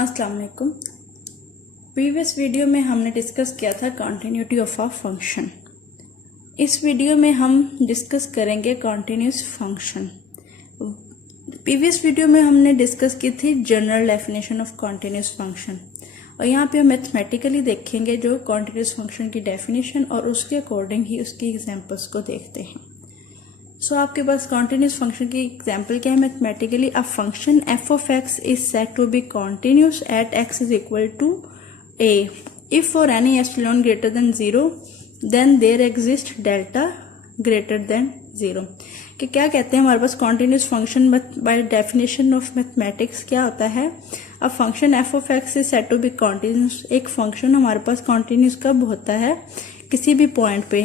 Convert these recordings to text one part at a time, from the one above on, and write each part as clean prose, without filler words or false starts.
अस्सलाम वालेकुम। Previous video में हमने डिस्कस किया था कॉन्टिन्यूटी ऑफ अ फंक्शन। इस वीडियो में हम डिस्कस करेंगे कॉन्टिन्यूस फंक्शन। प्रीवियस वीडियो में हमने डिस्कस की थी general definition of continuous function, और यहाँ पे हम मैथमेटिकली देखेंगे जो कॉन्टिन्यूस फंक्शन की डेफिनेशन और उसके अकॉर्डिंग ही उसकी एग्जांपल्स को देखते हैं। सो आपके पास कॉन्टिन्यूस फंक्शन की एग्जाम्पल क्या है mathematically? A function F of x is said to be continuous at X is equal to A if for any epsilon greater than 0 then there exist delta greater than 0। कि क्या कहते हैं हमारे पास continuous function by definition of mathematics क्या होता है? A function F of x is said to be continuous. एक फंक्शन हमारे पास कॉन्टिन्यूस कब होता है? किसी भी पॉइंट पे,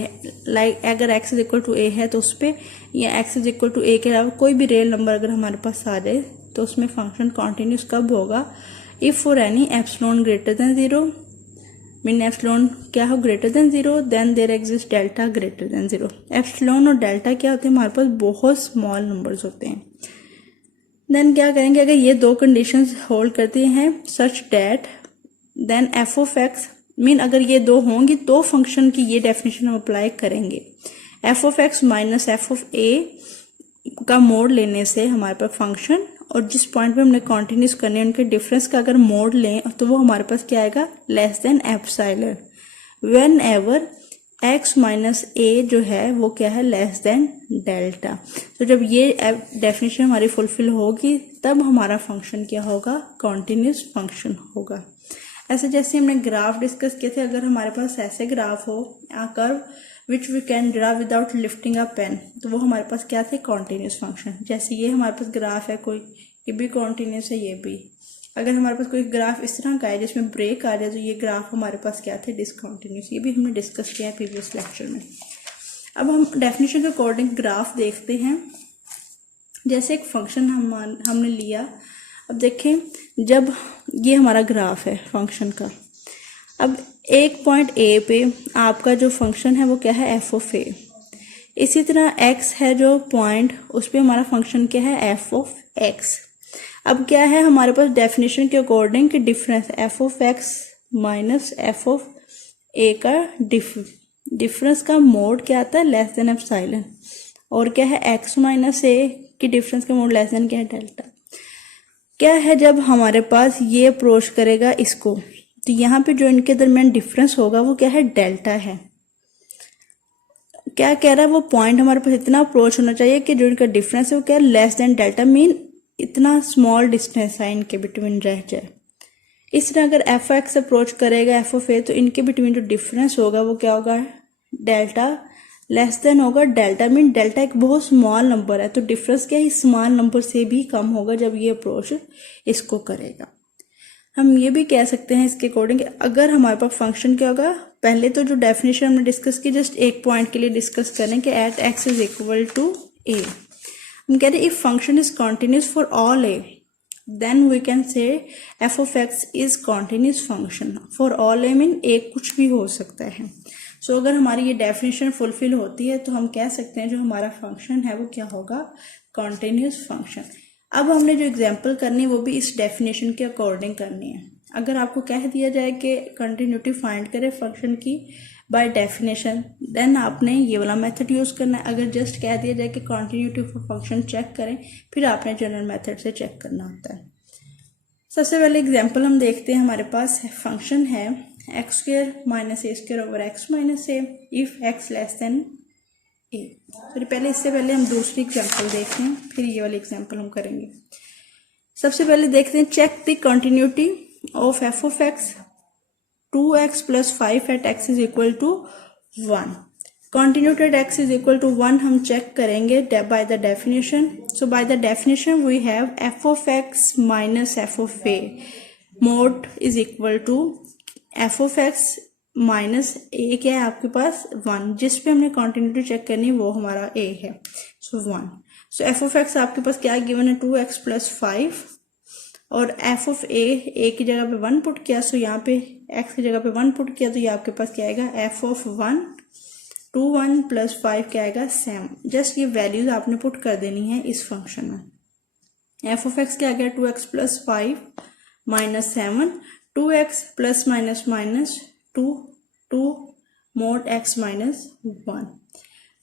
लाइक अगर x इज इक्वल टू ए है तो उस पर, या x इज इक्वल टू ए के अलावा कोई भी रियल नंबर अगर हमारे पास आ जाए तो उसमें फंक्शन कॉन्टिन्यूस कब होगा? If for any epsilon greater than 0, mean epsilon क्या हो greater than 0, then there exist delta greater than 0। Epsilon और डेल्टा क्या होते हैं? हमारे पास बहुत स्मॉल नंबर्स होते हैं। देन क्या करेंगे? अगर ये दो कंडीशंस होल्ड करती हैं such that then f of x, mean अगर ये दो होंगी तो फंक्शन की ये डेफिनेशन हम अप्लाई करेंगे। F of X minus F of A का मोड लेने से हमारे पास फंक्शन, और जिस पॉइंट पे हमने कॉन्टिन्यूस करने उनके डिफरेंस का अगर मोड लें तो वो हमारे पास क्या आएगा? Less than epsilon. Whenever X minus A जो है वो क्या है? Less than delta. तो जब ये डेफिनेशन हमारी फुलफिल होगी तब हमारा फंक्शन क्या होगा? कॉन्टिन्यूस फंक्शन होगा। ऐसे जैसे हमने ग्राफ डिस्कस किए थे, अगर हमारे पास ऐसे ग्राफ हो curve which we can draw without lifting a pen, तो वो हमारे पास क्या थे? Continuous function. जैसे ये हमारे पास ग्राफ है कोई, ये भी कॉन्टिन्यूस है, ये भी। अगर हमारे पास कोई ग्राफ इस तरह का है जिसमें ब्रेक आ जाए तो ये ग्राफ हमारे पास क्या थे? डिसकॉन्टिन्यूस। ये भी हमने डिस्कस किया है प्रीवियस लेक्चर में। अब हम डेफिनेशन के अकॉर्डिंग ग्राफ देखते हैं। जैसे एक फंक्शन हमने लिया, अब देखें जब ये हमारा ग्राफ है फंक्शन का, अब एक पॉइंट ए पे आपका जो फंक्शन है वो क्या है? एफ ऑफ ए। इसी तरह एक्स है जो पॉइंट, उस पर हमारा फंक्शन क्या है? F of X. अब क्या है हमारे पास डेफिनेशन के अकॉर्डिंग कि difference F of X minus F of A का डिफरेंस का मोड क्या आता है? Less than epsilon. और क्या है? एक्स माइनस ए की डिफरेंस का मोड लेस देन क्या है? डेल्टा। क्या है जब हमारे पास ये अप्रोच करेगा इसको, तो यहाँ पे जो इनके दरमियान डिफरेंस होगा वो क्या है? डेल्टा है। क्या कह रहा है? वो पॉइंट हमारे पास इतना अप्रोच होना चाहिए कि जो इनका डिफरेंस है वो क्या है? लेस देन डेल्टा, मीन इतना स्मॉल डिस्टेंस है इनके बिटवीन रह जाए। इस तरह अगर एफ एक्स अप्रोच करेगा एफ ऑफ ए, तो इनके बिटवीन जो डिफरेंस होगा वो क्या होगा? डेल्टा लेस देन होगा डेल्टा, मीन डेल्टा एक बहुत स्मॉल नंबर है, तो डिफरेंस क्या है? स्मॉल नंबर से भी कम होगा जब ये अप्रोच इसको करेगा। हम ये भी कह सकते हैं इसके अकॉर्डिंग अगर हमारे पास फंक्शन क्या होगा, पहले तो जो डेफिनेशन हमने डिस्कस की जस्ट एक पॉइंट के लिए डिस्कस करें कि at X is equal to A, हम कह रहे हैं if function is continuous for all A then we can say F of x is continuous function for all A, mean A कुछ भी हो सकता है। सो अगर हमारी ये डेफिनेशन फुलफिल होती है तो हम कह सकते हैं जो हमारा फंक्शन है वो क्या होगा? Continuous function. अब हमने जो एग्जांपल करनी है वो भी इस डेफिनेशन के अकॉर्डिंग करनी है। अगर आपको कह दिया जाए कि कंटिन्यूटी फाइंड करें फंक्शन की बाय डेफिनेशन, देन आपने ये वाला मेथड यूज करना है। अगर जस्ट कह दिया जाए कि कंटिन्यूटी ऑफ फंक्शन चेक करें, फिर आपने जनरल मेथड से चेक करना होता है। सबसे पहले एग्जाम्पल हम देखते हैं। हमारे पास फंक्शन है X square minus A square over X minus A if X less than A. फिर पहले इससे पहले हम दूसरी एग्जांपल देखते हैं, फिर ये वाली एग्जांपल हम करेंगे। सबसे पहले देखते हैं check the continuity of F of X 2x plus 5 at X is equal to 1। Continuity at X is equal to 1 हम चेक करेंगे by the definition. So by the definition we have F of X minus F of A mod is equal to F of X minus A क्या है आपके पास? 1, जिस पे हमने continuity check करनी है वो हमारा ए है, सो 1। सो एफ ऑफ एक्स आपके पास क्या गिवन है? 2x प्लस 5, और एफ ऑफ ए की जगह पे 1 पुट किया, सो यहाँ पे x की जगह पे 1 पुट किया, तो ये आपके पास क्या आएगा? एफ ऑफ 1 2 1 प्लस 5 क्या आएगा? सेम। जस्ट ये वैल्यूज आपने पुट कर देनी है इस फंक्शन में। एफ ऑफ एक्स क्या आ गया? 2x plus 5 -7 2x plus minus minus 2 mod x minus 1।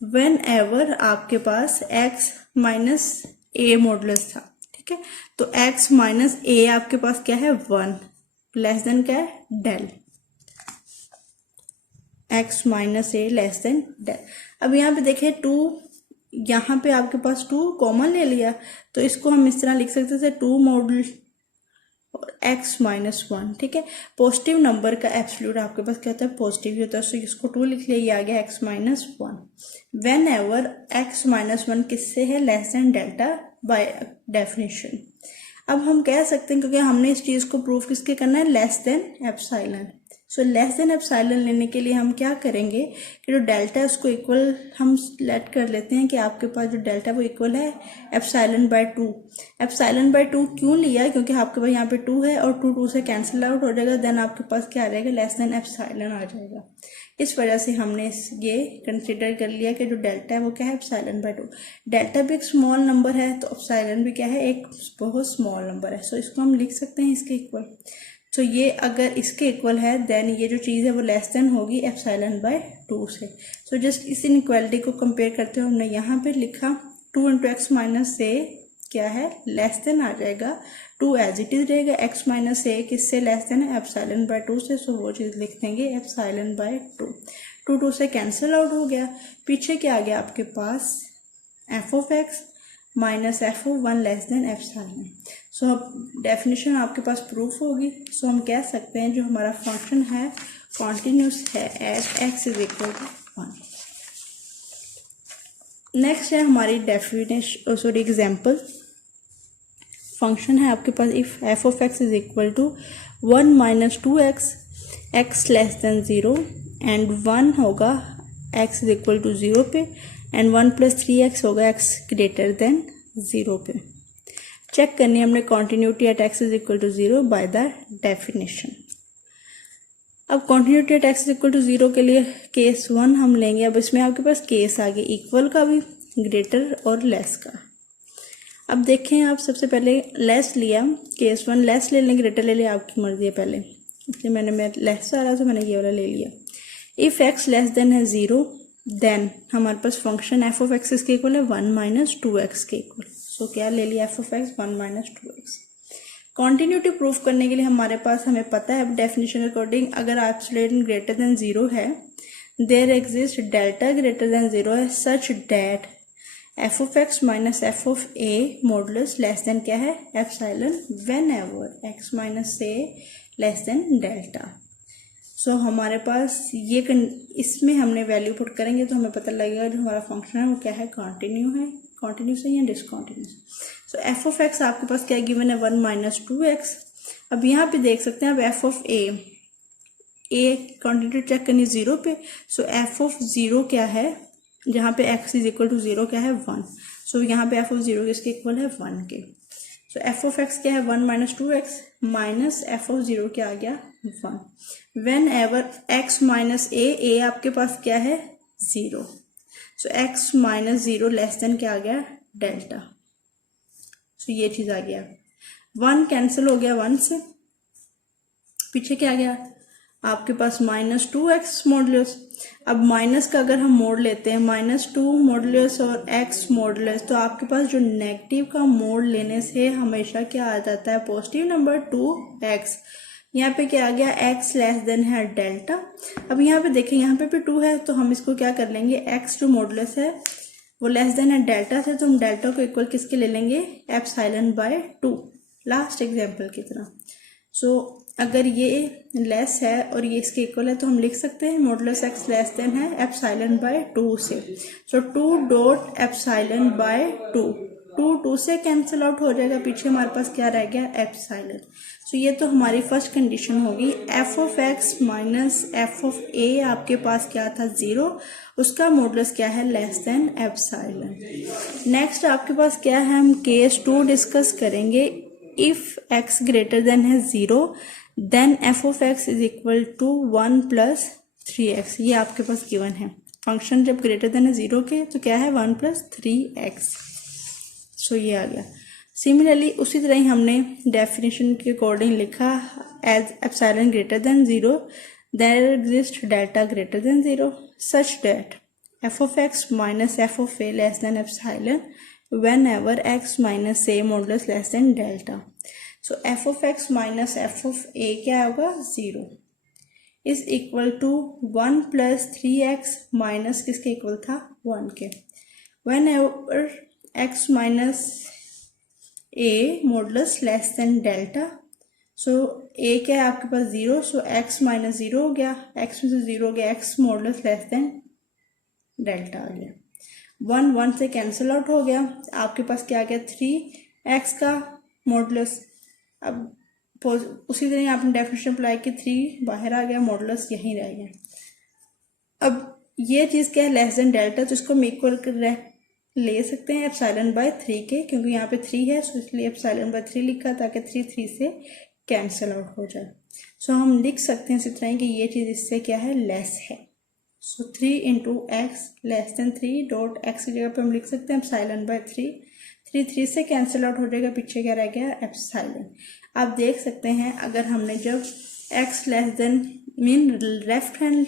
When ever आपके पास x माइनस ए मॉडुलस था, ठीक है, तो x माइनस ए आपके पास क्या है 1 लेस देन क्या है del, x minus A less then del. अब यहाँ पे देखें 2, यहाँ पे आपके पास 2 कॉमन ले लिया, तो इसको हम इस तरह लिख सकते थे 2 मॉडुल x माइनस 1, ठीक है। पॉजिटिव नंबर का एब्सोल्यूट आपके पास क्या होता है पॉजिटिव ही होता है, तो इसको 2 लिख लिया, ये आ गया x minus 1। When ever x minus 1 किससे है less than delta by definition. अब हम कह सकते हैं क्योंकि हमने इस चीज़ को प्रूफ किसके करना है less than epsilon. So less than epsilon लेने के लिए हम क्या करेंगे कि जो डेल्टा है उसको इक्वल हम लेट कर लेते हैं कि आपके पास जो डेल्टा है वो इक्वल है एप्सिलॉन बाय 2। एप्सिलॉन बाय 2 क्यों लिया, क्योंकि आपके पास यहाँ पे 2 है और 2 से कैंसिल आउट हो जाएगा, देन आपके पास क्या आ जाएगा लेस देन एप्सिलॉन आ जाएगा। इस वजह से हमने ये कंसिडर कर लिया कि जो डेल्टा है वो क्या है एप्सिलॉन बाय 2। डेल्टा भी एक स्मॉल नंबर है तो एप्सिलॉन भी क्या है एक बहुत स्मॉल नंबर है, सो इसको हम लिख सकते हैं इसके इक्वल। तो ये अगर इसके इक्वल है देन ये जो चीज़ है वो लेस देन होगी एप्सिलॉन बाय 2 से। सो जस्ट इस इनइक्वालिटी को कंपेयर करते हुए हमने यहाँ पे लिखा 2 इंटू एक्स माइनस ए क्या है लेस देन आ जाएगा 2 एज इट इज रहेगा, x माइनस ए किससे लेस देन है एप्सिलॉन बाय 2 से, सो वो चीज़ लिख देंगे एप्सिलॉन बाय 2। 2 से कैंसिल आउट हो गया, पीछे क्या आ गया आपके पास F of X minus F of 1 less than epsilon. So अब डेफिनेशन आपके पास प्रूफ होगी, सो हम कह सकते हैं जो हमारा फंक्शन है कॉन्टिन्यूस है at X is equal to 1। Next है हमारी डेफिनेशन सॉरी एग्जाम्पल। फंक्शन है आपके पास if F of x is equal to 1 minus 2x X less than 0 and 1 होगा x इज इक्वल टू 0 पे एंड 1 प्लस 3x होगा x greater than 0 पे। Check करनी है हमने continuity at x is equal to 0 by the definition. अब continuity at x is equal to 0 के लिए केस 1 हम लेंगे। अब इसमें आपके पास केस आ गए इक्वल का भी ग्रेटर और लेस का। अब देखें आप सबसे पहले लेस लिया, केस 1 लेस ले लें ग्रेटर ले लिया, आपकी मर्जी है पहले, इसलिए मैंने लेस आ रहा तो मैंने ये वाला ले लिया। इफ x लेस देन है 0 देन हमारे पास फंक्शन एफ ऑफ एक्स इसके इक्वल है 1 माइनस 2x के इक्वल। सो क्या ले लिया F of X 1 minus 2x। Continuity proof करने के लिए हमारे पास हमें पता है डेफिनेशन अकॉर्डिंग अगर एप्सिलॉन ग्रेटर देन 0 है there exist delta greater than 0 है such that F of X minus F of A modulus less than क्या है epsilon whenever X minus A less than delta. So हमारे पास ये इसमें हमने वैल्यू पुट करेंगे तो हमें पता लगेगा जो हमारा फंक्शन है वो क्या है कॉन्टिन्यूस है या discontinuous. So F of x आपके पास क्या गिवन है 1 माइनस 2x। अब यहाँ पे देख सकते हैं अब f of a continuity check करनी 0 पे। सो एफ ऑफ 0 क्या है जहाँ पे x इज इक्वल टू 0 क्या है 1। सो यहाँ पे एफ ऑफ 0 किसके इक्वल है 1 के। सो एफ ऑफ एक्स क्या है 1 minus 2x minus F of 0 क्या आ गया 1। वेन एवर x माइनस ए आपके पास क्या है 0। सो x माइनस 0 लेस देन क्या आ गया डेल्टा। सो ये चीज आ गया 1 कैंसिल हो गया 1 से, पीछे क्या आ गया आपके पास माइनस 2x मॉडुलस। अब माइनस का अगर हम मोड लेते हैं -2 मॉडुलस और x मॉडुलस तो आपके पास जो नेगेटिव का मोड लेने से हमेशा क्या आ जाता है पॉजिटिव नंबर 2x। यहाँ पे क्या आ गया x लेस देन है डेल्टा। अब यहाँ पे देखें यहाँ पे भी 2 है तो हम इसको क्या कर लेंगे x जो मॉडुलस है वो लेस देन है डेल्टा से, तो हम डेल्टा को इक्वल किसके ले लेंगे एप्सिलॉन बाय 2 लास्ट एग्जाम्पल की तरह। सो अगर ये लेस है और ये इसके इक्वल है तो हम लिख सकते हैं मॉडुलस x लेस देन है एप्सिलॉन बाय 2 से। सो 2 डॉट एप्सिलॉन बाय 2 से कैंसिल आउट हो जाएगा, पीछे हमारे पास क्या रह गया एप्सिलॉन। सो ये तो हमारी फर्स्ट कंडीशन होगी। F of X minus F of A आपके पास क्या था 0, उसका मॉडुलस क्या है लेस देन एप्सिलॉन। नेक्स्ट आपके पास क्या है हम केस 2 डिस्कस करेंगे। इफ x ग्रेटर देन है 0 then f of x is equal to 1 plus 3x। ये आपके पास गिवन है फंक्शन जब ग्रेटर देन है 0 के तो क्या है 1 प्लस 3x। सो ये आ गया। सिमिलरली उसी तरह ही हमने डेफिनेशन के अकॉर्डिंग लिखा as epsilon greater than 0 there exist delta greater than 0 such that f of x minus f of a less than epsilon whenever x minus a modulus less than delta. So f of x minus f of a क्या होगा 0 is equal to 1 plus 3x minus किसके equal था 1 के. Whenever x minus a modulus less than delta, so a क्या है आपके पास 0, so x minus 0 हो गया, x में से 0 हो गया, x modulus less than delta आ गया. 1 1 से कैंसिल आउट हो गया, आपके पास क्या आ गया 3x का मॉडुलस. अब उसी तरह आपने डेफिनेशन अप्लाई की, 3 बाहर आ गया, मॉडुलस यहीं रह गया. अब ये चीज़ क्या है लेस देन डेल्टा, तो इसको हम इक्वल ले सकते हैं एप्सिलॉन बाय 3 के, क्योंकि यहाँ पे 3 है, सो इसलिए एप्सिलॉन बाय 3 लिखा ताकि 3 3 से कैंसिल आउट हो जाए. सो हम लिख सकते हैं इसी तरह कि ये चीज़ इससे क्या है लेस है. सो 3 into x less then 3 dot x की जगह पे हम लिख सकते हैं एप्सिलॉन बाय 3. 3 3 से कैंसिल आउट हो जाएगा, पीछे क्या रह गया एप्सिलॉन. आप देख सकते हैं अगर हमने जब X less than mean left hand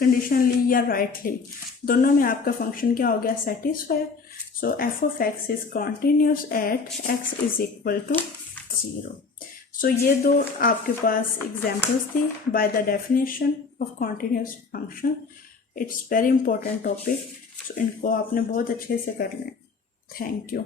condition ली या राइट ली, दोनों में आपका फंक्शन क्या हो गया satisfy. So F of x is continuous at X is equal to 0. So ये दो आपके पास एग्जाम्पल्स थी by the definition of continuous function. It's very important topic, so इनको आपने बहुत अच्छे से करना है. Thank you.